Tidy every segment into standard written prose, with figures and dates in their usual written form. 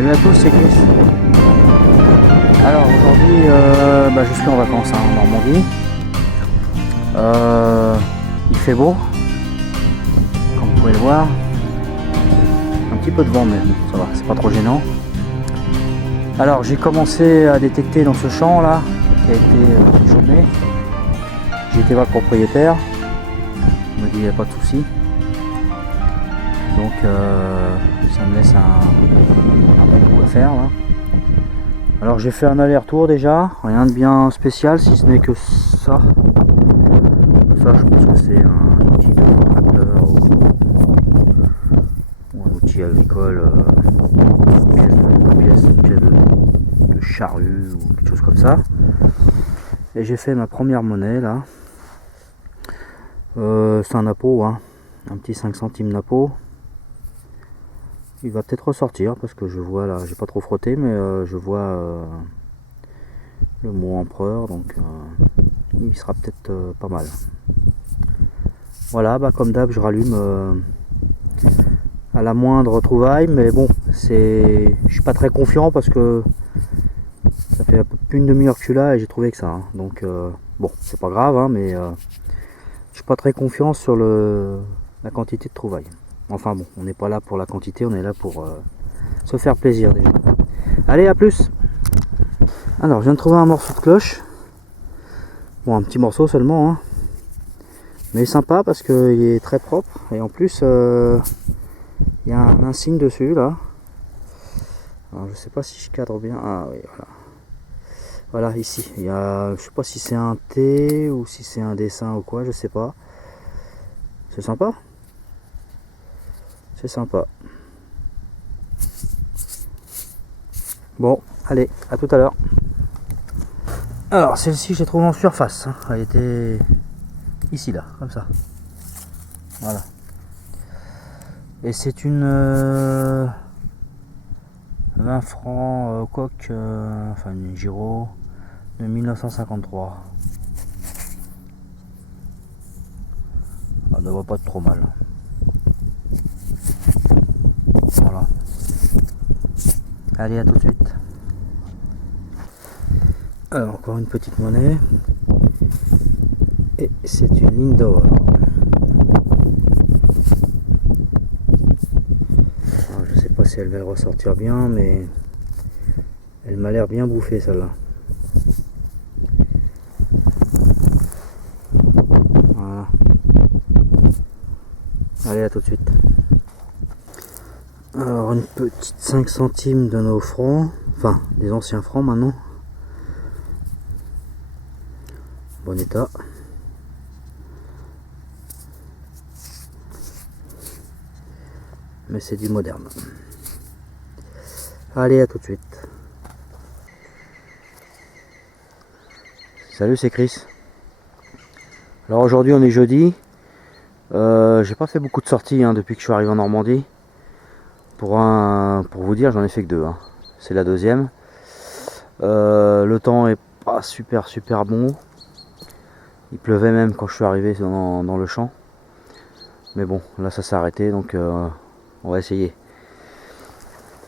Salut à tous, c'est Chris. Alors aujourd'hui, je suis en vacances en Normandie. Il fait beau, comme vous pouvez le voir. Un petit peu de vent, mais ça va, c'est pas trop gênant. Alors j'ai commencé à détecter dans ce champ là, qui a été chômé. J'ai été voir le propriétaire. Il m'a dit il n'y a pas de souci. Donc ça me laisse un bon coup à faire là. Alors j'ai fait un aller-retour déjà, rien de bien spécial si ce n'est que ça. Ça je pense que c'est un outil de tracteur ou un outil agricole, une pièce de charrue ou quelque chose comme ça. Et j'ai fait ma première monnaie là. C'est un Napo, hein. Un petit 5 centimes Napo. Il va peut-être ressortir parce que je vois là, j'ai pas trop frotté, mais je vois le mot empereur, donc il sera peut-être pas mal. Voilà, comme d'hab, je rallume à la moindre trouvaille, mais bon, je suis pas très confiant parce que ça fait un peu plus d'une demi-heure que je suis là et j'ai trouvé que ça. Hein. Donc bon, c'est pas grave, hein, mais je suis pas très confiant sur la quantité de trouvailles. Enfin bon, on n'est pas là pour la quantité, on est là pour se faire plaisir déjà. Allez, à plus. Alors, je viens de trouver un morceau de cloche. Bon, un petit morceau seulement, hein. Mais sympa parce qu'il est très propre. Et en plus, il y a un insigne dessus, là. Alors, je sais pas si je cadre bien. Ah oui, voilà. Voilà, ici. Il y a, je sais pas si c'est un T ou si c'est un dessin ou quoi, je sais pas. C'est sympa. C'est sympa. Bon, allez, à tout à l'heure. Alors, celle-ci, je l'ai trouvée en surface. Hein. Elle était ici, là, comme ça. Voilà. Et c'est une 20 francs coque, enfin une Giro de 1953. Elle ne va pas être trop mal. Voilà. Allez, à tout de suite. Alors, encore une petite monnaie. Et c'est une ligne d'or. Je sais pas si elle va ressortir bien, mais elle m'a l'air bien bouffée celle-là. Voilà. Allez, à tout de suite. Alors, une petite 5 centimes de nos francs, enfin des anciens francs maintenant. Bon état. Mais c'est du moderne. Allez, à tout de suite. Salut, c'est Chris. Alors aujourd'hui on est jeudi. J'ai pas fait beaucoup de sorties hein, depuis que je suis arrivé en Normandie. Pour vous dire, j'en ai fait que deux. Hein. C'est la deuxième. Le temps est pas super bon. Il pleuvait même quand je suis arrivé dans le champ. Mais bon, là ça s'est arrêté, donc on va essayer.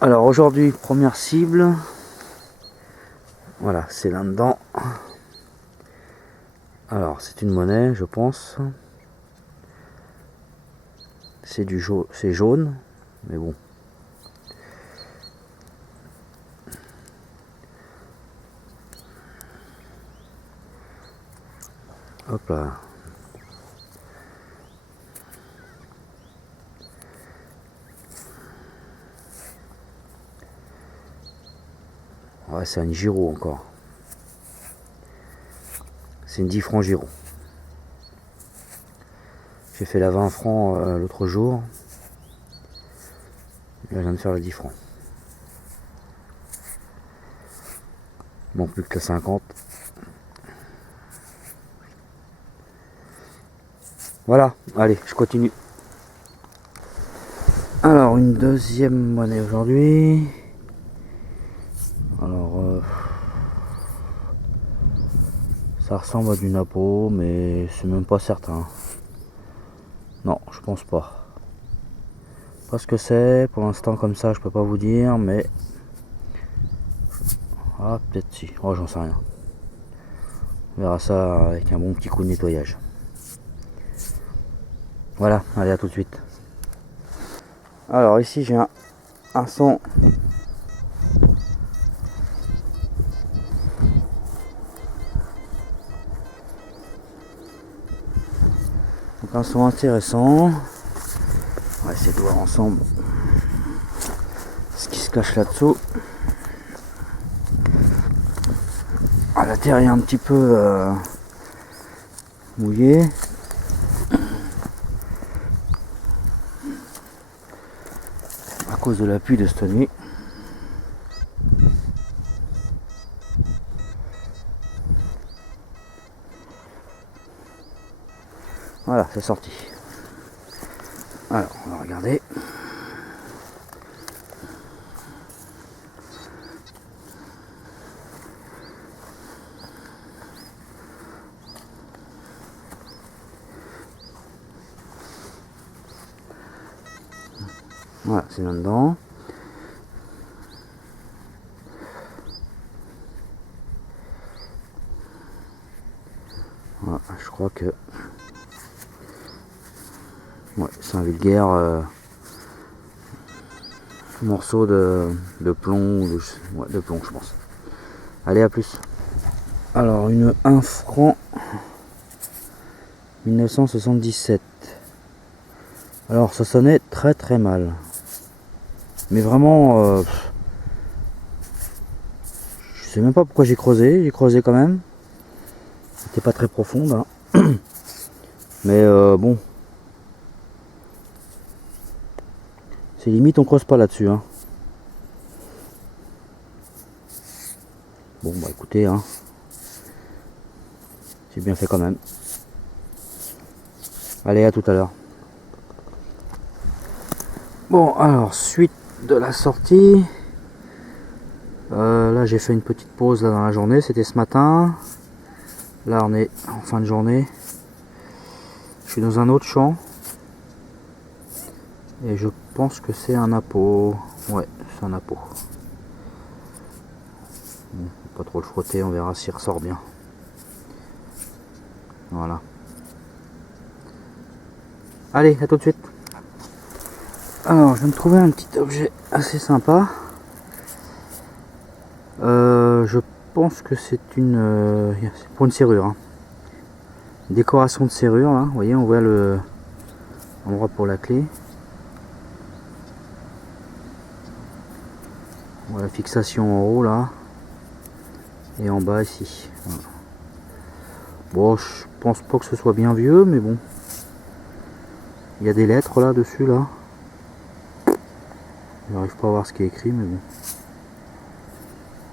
Alors aujourd'hui, première cible. Voilà, c'est là-dedans. Alors c'est une monnaie, je pense. C'est c'est jaune, mais bon. Hop là. Ouais, c'est une Giro encore. C'est une 10 francs Giro. J'ai fait la 20 francs l'autre jour. Là, je viens de faire la 10 francs. Bon, plus que 50. Voilà, allez, je continue. Alors, une deuxième monnaie aujourd'hui. Alors, ça ressemble à du Napo, mais c'est même pas certain. Non, je pense pas. Pas ce que c'est, pour l'instant comme ça, je peux pas vous dire, mais Ah, peut-être si. Oh, j'en sais rien. On verra ça avec un bon petit coup de nettoyage. Voilà, allez, à tout de suite. Alors ici j'ai un son. Donc un son intéressant. On va essayer de voir ensemble ce qui se cache là-dessous. Ah, la terre est un petit peu mouillée. À cause de la pluie de cette nuit. Voilà, c'est sorti. Alors, on va regarder. Voilà, c'est là-dedans. Voilà, je crois que ouais, c'est un vulgaire morceau de plomb, de plomb je pense. Allez, à plus. Alors une 1 franc 1977. Alors ça sonnait très très mal. Mais vraiment, je sais même pas pourquoi j'ai creusé quand même. C'était pas très profonde, hein. Mais bon. C'est limite on creuse pas là-dessus, hein. Bon bah écoutez, hein. C'est bien fait quand même. Allez, à tout à l'heure. Bon, alors, suite de la sortie. Là, j'ai fait une petite pause là, dans la journée. C'était ce matin. Là, on est en fin de journée. Je suis dans un autre champ. Et je pense que c'est un appôt. Ouais, c'est un appôt. Bon, pas trop le frotter, on verra s'il ressort bien. Voilà. Allez, à tout de suite. Alors, je viens de trouver un petit objet assez sympa. Je pense que c'est pour une serrure. Hein. Une décoration de serrure, là. Vous voyez, on voit le endroit pour la clé. On voit la fixation en haut, là. Et en bas, ici. Voilà. Bon, je pense pas que ce soit bien vieux, mais bon. Il y a des lettres là dessus, là. Je n'arrive pas à voir ce qui est écrit, mais bon.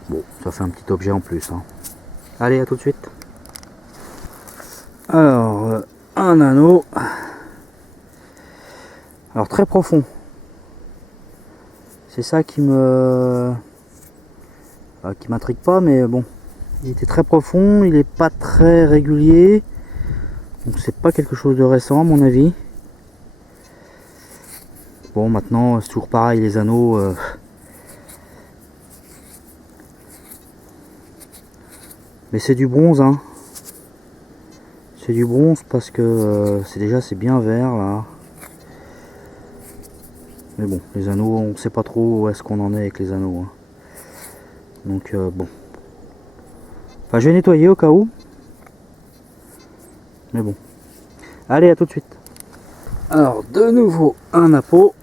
Bon, ça fait un petit objet en plus. Hein. Allez, à tout de suite. Alors, un anneau. Alors, très profond. C'est ça qui m'intrigue pas, mais bon. Il était très profond, il est pas très régulier. Donc, c'est pas quelque chose de récent, à mon avis. Bon, maintenant, c'est toujours pareil, les anneaux. Mais c'est du bronze, hein. C'est du bronze parce que c'est bien vert là. Mais bon, les anneaux, on sait pas trop où est-ce qu'on en est avec les anneaux. Hein. Donc bon. Enfin, je vais nettoyer au cas où. Mais bon. Allez, à tout de suite. Alors, de nouveau, un appôt.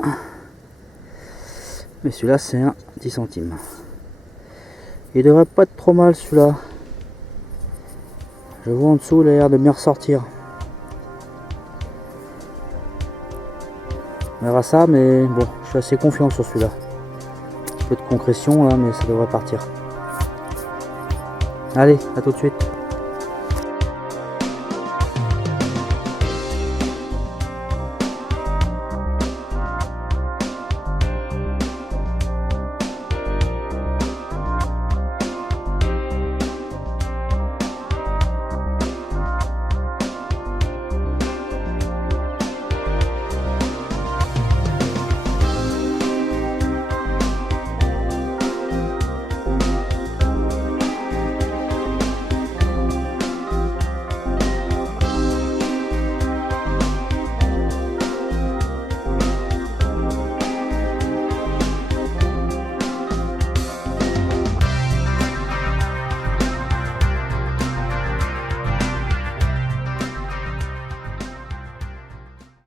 Mais celui-là, c'est un 10 centimes. Il devrait pas être trop mal celui-là. Je vois en dessous, il a l'air de bien ressortir. On verra ça, mais bon, je suis assez confiant sur celui-là. Un peu de concrétion là, mais ça devrait partir. Allez, à tout de suite.